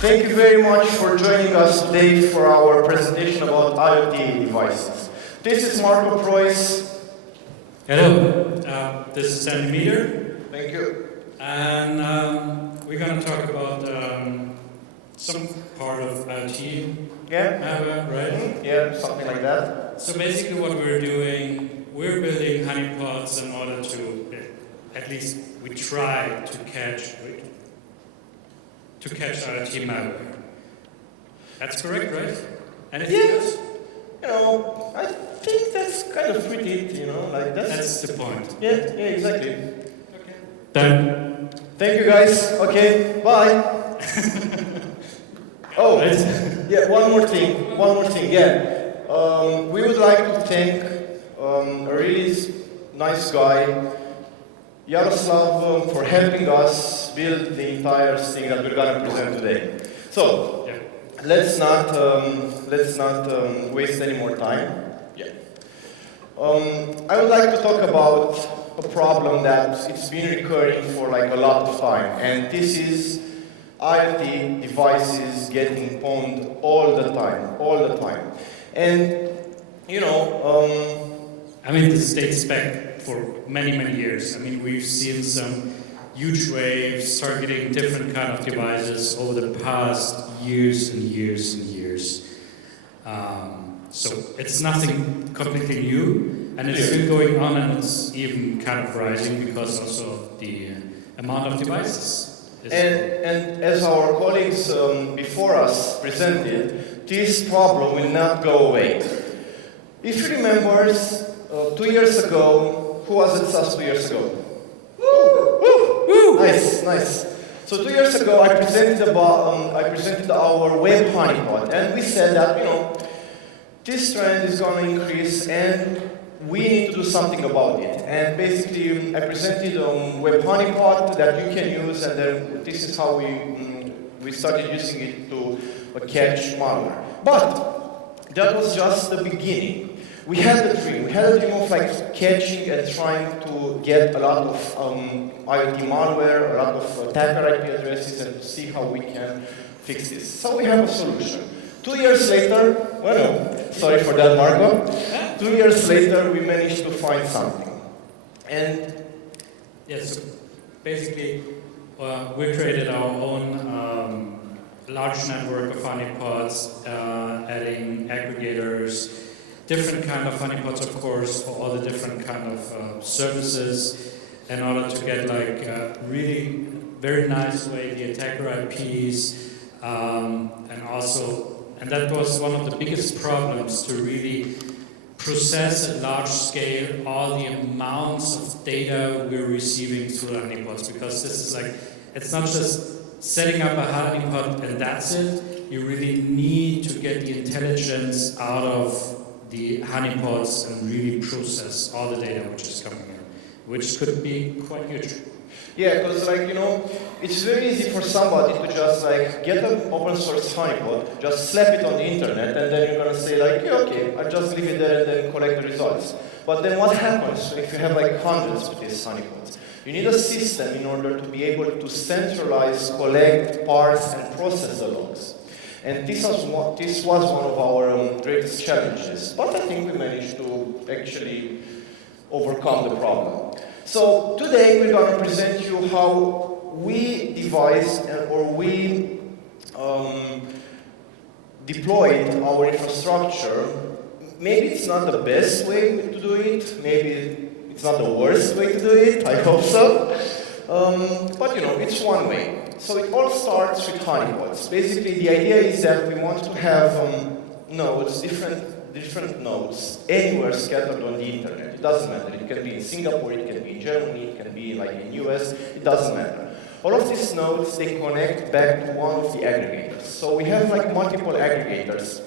Thank you very much for joining us today for our presentation about IoT devices. This is Marco Preuss. Hello, this is Demeter. Thank you. And we're going to talk about some part of IoT. Yeah? Malware, right? Mm-hmm. Yeah, something like that. So basically what we're doing, we're building honeypots in order to, at least we try to catch IoT malware. That's correct, right? Anything else? You know, I think that's kind of pretty, you know, like That's the point. Yeah, exactly. Okay. Done. Thank you guys. Okay, bye. Oh, yeah, one more thing, yeah. We would like to thank a really nice guy, Yaroslav, for helping us build the entire thing that we're going to present today. So, Yeah. let's not waste any more time. Yeah. I would like to talk about a problem that it's been recurring for like a lot of time, and this is IoT devices getting pwned all the time. And you know, I mean, this dates back for many, many years. I mean, we've seen some huge waves targeting different kind of devices over the past years and years and years. So it's nothing completely new, and it's been going on, and it's even kind of rising because also of the amount of devices. and as our colleagues before us presented, this problem will not go away. If you remember, 2 years ago, who was at SAS 2 years ago? Woo! Nice. So 2 years ago, I presented our web honeypot, and we said that, you know, this trend is going to increase, and we need to do something about it. And basically, I presented web honeypot that you can use, and then this is how we started using it to catch malware. But that was just the beginning. We had a dream of like catching and trying to get a lot of IoT malware, a lot of attacker IP addresses, and to see how we can fix this. So we have a solution. 2 years later, sorry for that, Marco. 2 years later, we managed to find something. And yes, basically, we created our own large network of honeypots, adding aggregators, different kind of honeypots, of course, for all the different kind of services, in order to get like really very nice way the attacker IPs, and that was one of the biggest problems, to really process at large scale all the amounts of data we're receiving through the honeypots, because this is like, it's not just setting up a honeypot and that's it. You really need to get the intelligence out of the honeypots and really process all the data which is coming in, which could be quite huge. yeah, because like, you know, it's very easy for somebody to just like get an open source honeypot, just slap it on the internet, and then you're gonna say like, yeah, okay, I just leave it there and then collect the results. But then what happens if you have like hundreds of these honeypots? You need a system in order to be able to centralize, collect, parse, and process the logs. And this was one of our greatest challenges, but I think we managed to actually overcome the problem. So today we're going to present you how we devised we deployed our infrastructure. Maybe it's not the best way to do it, maybe it's not the worst way to do it, I hope so. But you know, it's one way. So it all starts with honeypots. Basically, the idea is that we want to have nodes, different nodes, anywhere scattered on the internet. It doesn't matter. It can be in Singapore, it can be in Germany, it can be like in US, it doesn't matter. All of these nodes, they connect back to one of the aggregators. So we have like multiple aggregators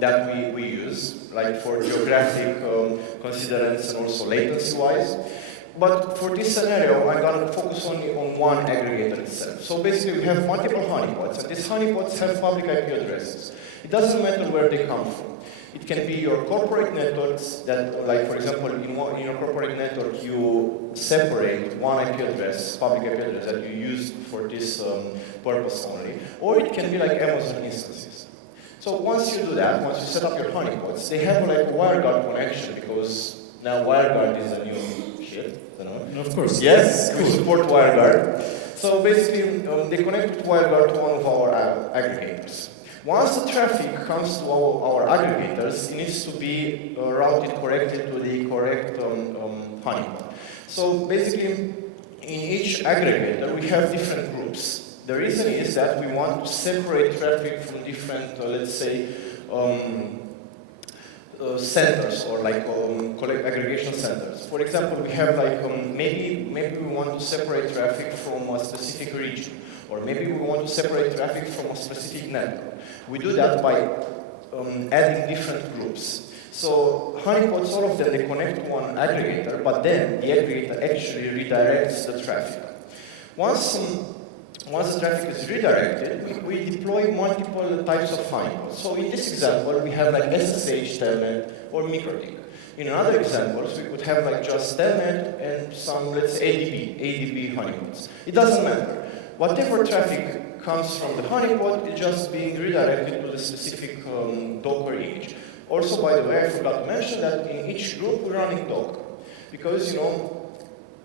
that we use, like for geographic considerants and also latency-wise. But for this scenario, I'm going to focus only on one aggregator itself. So basically, we have multiple honeypots, and these honeypots have public IP addresses. It doesn't matter where they come from. It can be your corporate networks that, like for example, in your corporate network, you separate one IP address, public IP address that you use for this purpose only, or it can be like Amazon instances. So once you do that, once you set up your honeypots, they have like a WireGuard connection because now WireGuard is a new shit, you know? Of course. Yes, we support WireGuard. So basically, they connect with WireGuard to one of our aggregators. Once the traffic comes to our aggregators, it needs to be routed correctly to the correct honeypot. So basically, in each aggregator, we have different groups. The reason is that we want to separate traffic from different, let's say, centers or like aggregation centers. For example, we have like maybe we want to separate traffic from a specific region, or maybe we want to separate traffic from a specific network. We do that by adding different groups. So honeypots, all of them, they connect to one aggregator, but then the aggregator actually redirects the traffic. Once the traffic is redirected, we deploy multiple types of honeypots. So in this example, we have like SSH, telnet, or MikroTik. In other examples, we could have like just telnet and some, let's say, ADB honeypots. It doesn't matter. Whatever traffic comes from the honeypot is just being redirected to the specific Docker image. Also, by the way, I forgot to mention that in each group we're running Docker. Because, you know,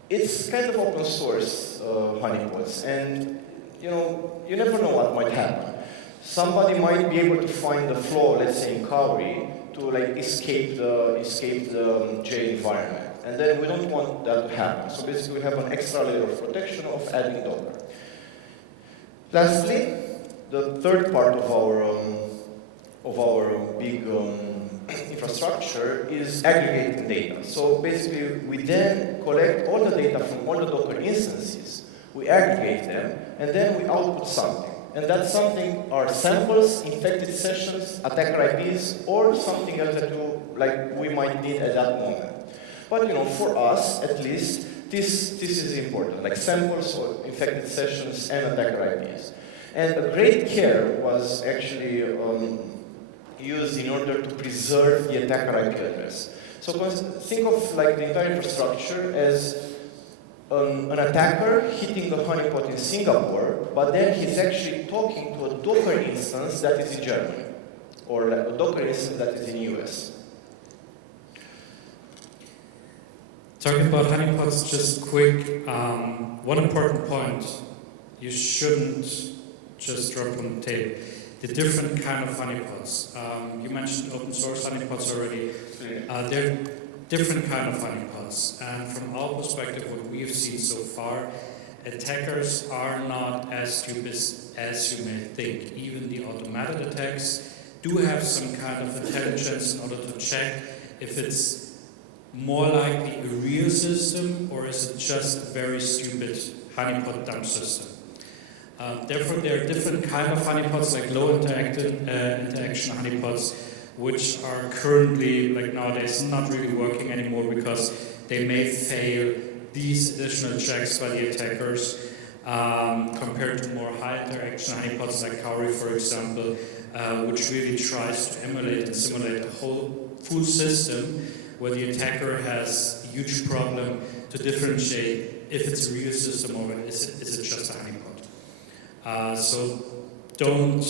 it's kind of open source honeypots, and you know, you never know what might happen. Somebody might be able to find the flaw, let's say in Cowrie, to like escape the J environment, and then we don't want that to happen. So basically, we have an extra layer of protection of adding Docker. Lastly, the third part of our big infrastructure is aggregating data. So basically, we then collect all the data from all the Docker instances, we aggregate them, and then we output something. And that something are samples, infected sessions, attacker IPs, or something else that we might need at that moment. But you know, for us, at least, this is important, like samples or infected sessions and attacker IPs. And a great care was actually used in order to preserve the attacker IP address. So think of like the entire infrastructure as an attacker hitting a honeypot in Singapore, but then he's actually talking to a Docker instance that is in Germany, or a Docker instance that is in the US. Talking about honeypots, just quick, one important point you shouldn't just drop on the table. The different kind of honeypots. You mentioned open source honeypots already. There are different kind of honeypots. And from our perspective, what we've seen so far, attackers are not as stupid as you may think. Even the automated attacks do have some kind of intelligence in order to check if it's more likely a real system, or is it just a very stupid honeypot dump system? Therefore, there are different kind of honeypots, like low interaction honeypots, which are currently, like nowadays, not really working anymore because they may fail these additional checks by the attackers, compared to more high interaction honeypots like Cowrie, for example, which really tries to emulate and simulate a whole full system where the attacker has a huge problem to differentiate if it's a real system or is it just a honeypot. So don't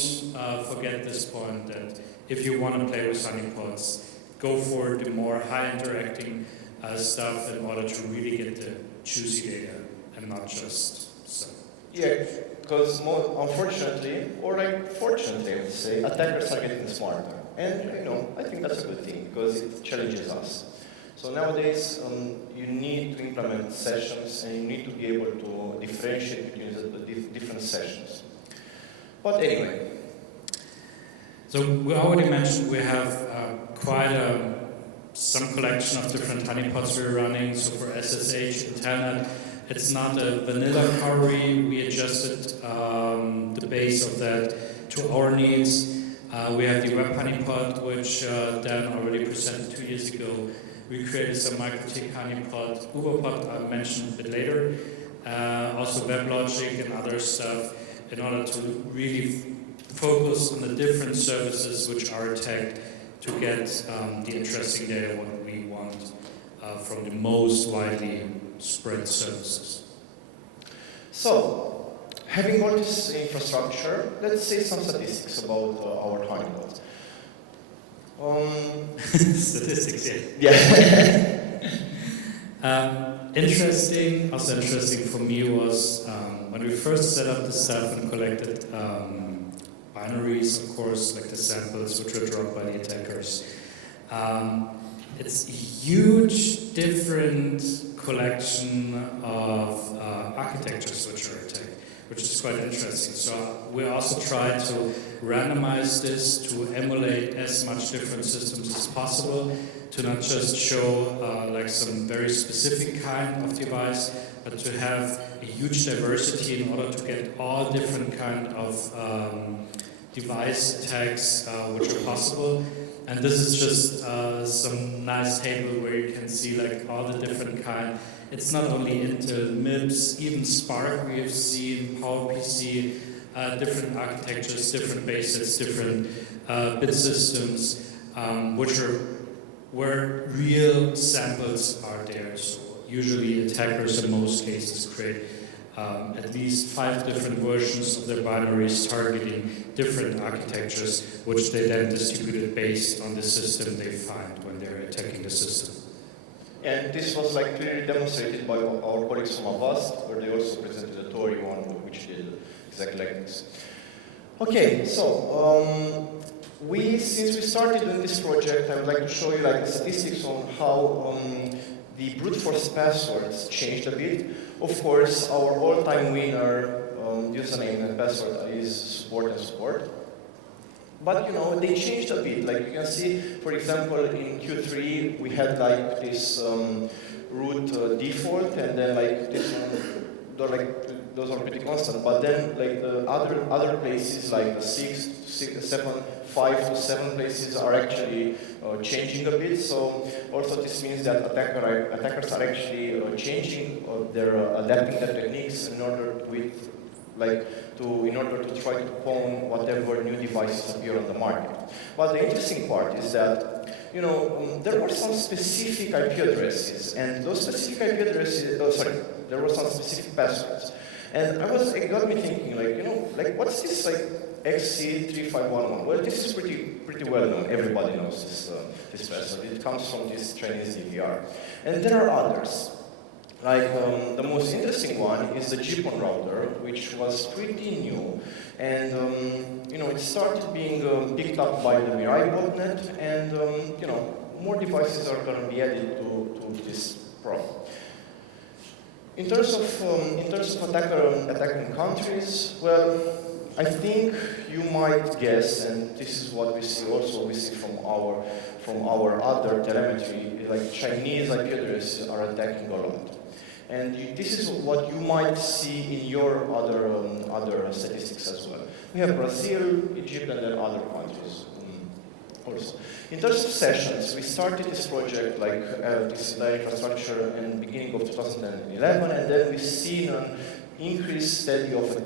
forget this point that if you want to play with honeypots, go for the more high interacting stuff in order to really get the juicy data and not just so. Yeah, because unfortunately, or like fortunately, I would say, attackers are getting smarter. And you know, I think that's a good thing because it challenges us. So nowadays, you need to implement sessions and you need to be able to differentiate between the different sessions. But anyway. So we already mentioned we have quite some collection of different honeypots we're running. So for SSH and Telnet, it's not a vanilla Cowrie. We adjusted the base of that to our needs. We have the web honeypot, which Dan already presented 2 years ago. We created some MikroTik honeypot, UberPod I mentioned a bit later. Also WebLogic and other stuff in order to really focus on the different services which are attacked to get the interesting data what we want from the most widely spread services. So, having all this infrastructure, let's say some statistics about our honeypot. Statistics, yeah. Also interesting for me was when we first set up the stuff and collected binaries, of course, like the samples which were dropped by the attackers. It's a huge different collection of architectures which are attacked, which is quite interesting. So we also try to randomize this to emulate as much different systems as possible, to not just show like some very specific kind of device, but to have a huge diversity in order to get all different kind of device attacks which are possible. And this is just some nice table where you can see like all the different kind. It's not only Intel, MIPS, even Spark we have seen, PowerPC, different architectures, different bases, different bit systems, which are where real samples are there. So usually attackers in most cases create at least 5 different versions of their binaries targeting different architectures, which they then distributed based on the system they find when they're attacking the system. And this was like clearly demonstrated by our colleagues from Avast, where they also presented a Tori one, which did exactly like this. Okay, so since we started in this project, I would like to show you like the statistics on how the brute force passwords changed a bit. Of course, our all-time winner username and password is support and support. But you know, they changed a bit. Like you can see, for example, in Q3 we had like this root default, and then like this one, those are pretty constant. But then like the other places, like the 5 to 7 places are actually changing a bit. So also this means that attackers are actually changing, they're adapting their techniques in order to try to pawn whatever new devices appear on the market. But the interesting part is that, you know, there were some specific IP addresses, and those specific IP addresses, there were some specific passwords. And it got me thinking, like, you know, like what's this like XC3511? Well, this is pretty well known. Everybody knows this password. It comes from this Chinese DVR. And there are others. Like the most interesting one is the GPON router, which was pretty new, and you know, it started being picked up by the Mirai botnet, and you know, more devices are going to be added to this problem. In terms of attacking countries, well, I think you might guess, and this is what we see from our other telemetry, like Chinese IP addresses are attacking a lot. And this is what you might see in your other statistics as well. We have Brazil, Egypt, and then other countries also. In terms of sessions, we started this project, like this infrastructure in the beginning of 2011, and then we've seen an increased steady of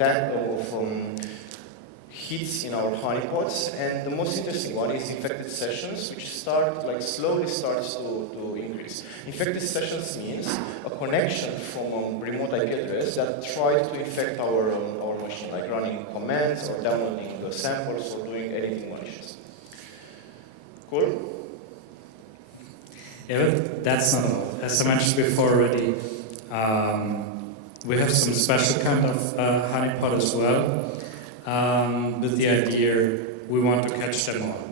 hits in our honeypots, and the most interesting one is infected sessions, which slowly starts to increase. Infected sessions means a connection from a remote IP address that tries to infect our machine, like running commands or downloading the samples or doing anything malicious. Cool? Yeah, but that's not all. As I mentioned before already, we have some special kind of honeypot as well. With the idea we want to catch them all.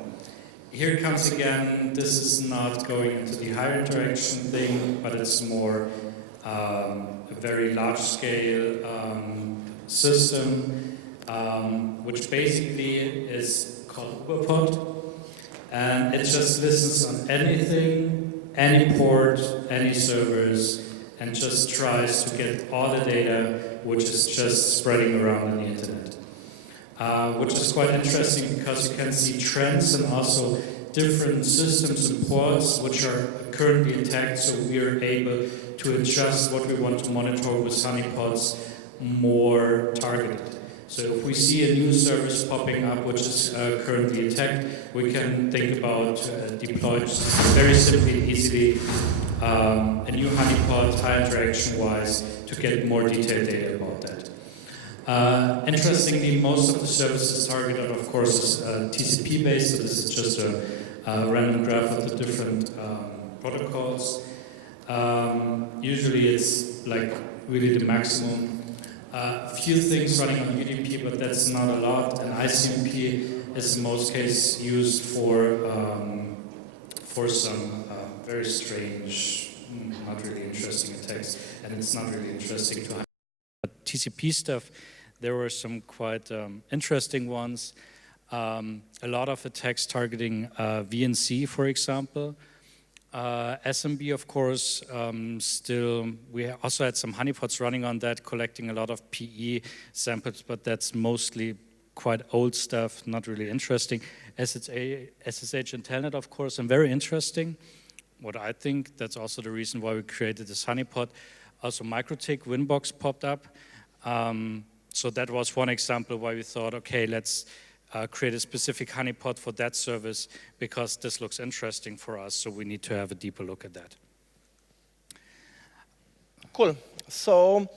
Here it comes again, this is not going into the higher interaction thing, but it's more a very large scale system, which basically is called honeypot, and it just listens on anything, any port, any servers, and just tries to get all the data which is just spreading around on the internet. Which is quite interesting because you can see trends and also different systems and ports which are currently attacked, so we are able to adjust what we want to monitor with honeypots more targeted. So if we see a new service popping up which is currently attacked, we can think about deploy very simply and easily a new honeypot high interaction-wise to get more detailed data about that. Interestingly, most of the services targeted, of course, is TCP-based, so this is just a random graph of the different protocols. Usually it's like really the maximum. A few things running on UDP, but that's not a lot. And ICMP is in most cases used for some very strange, not really interesting attacks, and it's not really interesting to. But TCP stuff, there were some quite interesting ones. A lot of attacks targeting VNC, for example. SMB, of course, still, we also had some honeypots running on that, collecting a lot of PE samples, but that's mostly quite old stuff, not really interesting. SSH and Telnet, of course, and very interesting. What I think, that's also the reason why we created this honeypot. Also, MikroTik, Winbox popped up. So that was one example why we thought, okay, let's create a specific honeypot for that service because this looks interesting for us, so we need to have a deeper look at that. Cool. So,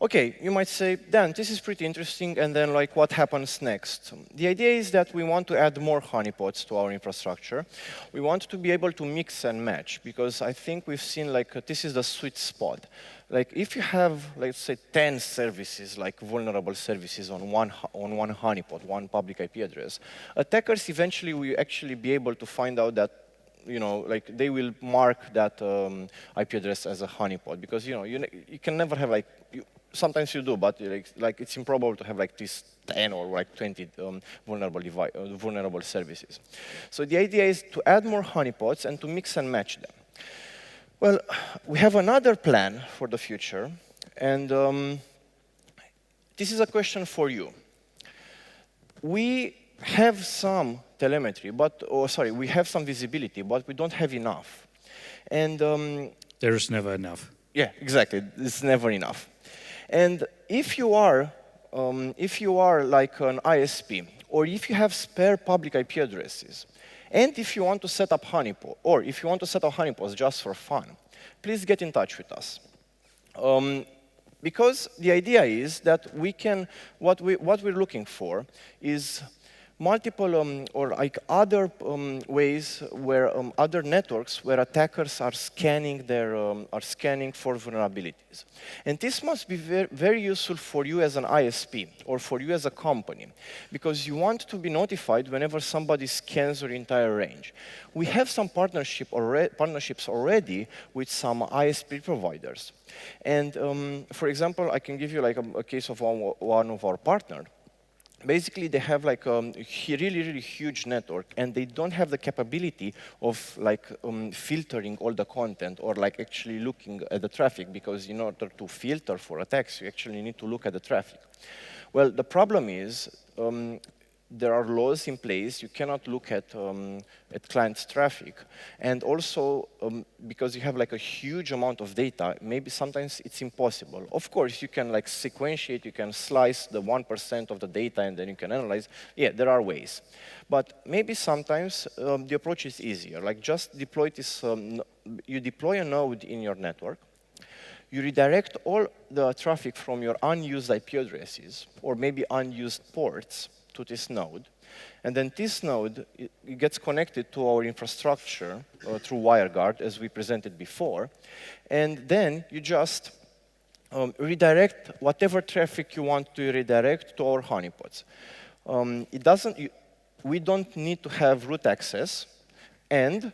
okay, you might say, Dan, this is pretty interesting, and then like what happens next? The idea is that we want to add more honeypots to our infrastructure. We want to be able to mix and match, because I think we've seen like this is the sweet spot. Like if you have, let's say, 10 services, like vulnerable services on one honeypot, one public IP address, attackers eventually will actually be able to find out that, you know, like they will mark that IP address as a honeypot, because you can never have like, sometimes you do, but like it's improbable to have like these 10 or like 20 vulnerable services. So the idea is to add more honeypots and to mix and match them. Well, we have another plan for the future, and this is a question for you. We have some telemetry, we have some visibility, but we don't have enough. And there is never enough. Yeah, exactly. It's never enough. And if you are like an ISP, or if you have spare public IP addresses, and if you want to set up honeypot, or if you want to set up honeypots just for fun, please get in touch with us. Because the idea is that we can, what we're looking for is multiple or like other ways where other networks where attackers are scanning for vulnerabilities, and this must be very useful for you as an ISP or for you as a company, because you want to be notified whenever somebody scans your entire range. We have some partnerships already with some ISP providers, and for example, I can give you like a case of one of our partners. Basically, they have like a really huge network, and they don't have the capability of like filtering all the content or like actually looking at the traffic, because in order to filter for attacks, you actually need to look at the traffic. Well, the problem is there are laws in place. You cannot look at client's traffic, and also because you have like a huge amount of data, maybe sometimes it's impossible. Of course, you can like sequentiate, you can slice the 1% of the data, and then you can analyze. Yeah, there are ways, but maybe sometimes the approach is easier. Like just deploy this. You deploy a node in your network. You redirect all the traffic from your unused IP addresses or maybe unused ports to this node, and then this node it gets connected to our infrastructure through WireGuard, as we presented before, and then you just redirect whatever traffic you want to redirect to our honeypots. We don't need to have root access, and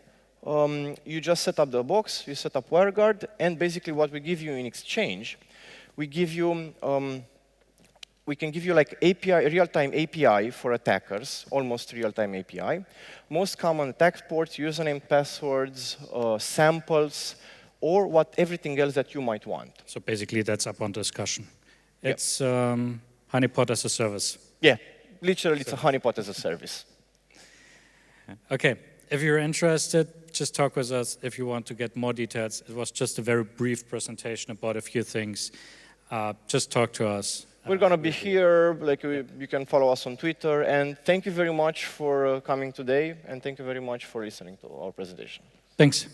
you just set up the box, you set up WireGuard, and basically what we give you in exchange, we give you we can give you like API, real-time API for attackers, almost real-time API. Most common attack ports, username, passwords, samples, or everything else that you might want. So basically that's up on discussion. It's honeypot as a service. Yeah, literally it's a honeypot as a service. Okay, if you're interested, just talk with us if you want to get more details. It was just a very brief presentation about a few things. Just talk to us. We're going to be here. Like you can follow us on Twitter. And thank you very much for coming today. And thank you very much for listening to our presentation. Thanks.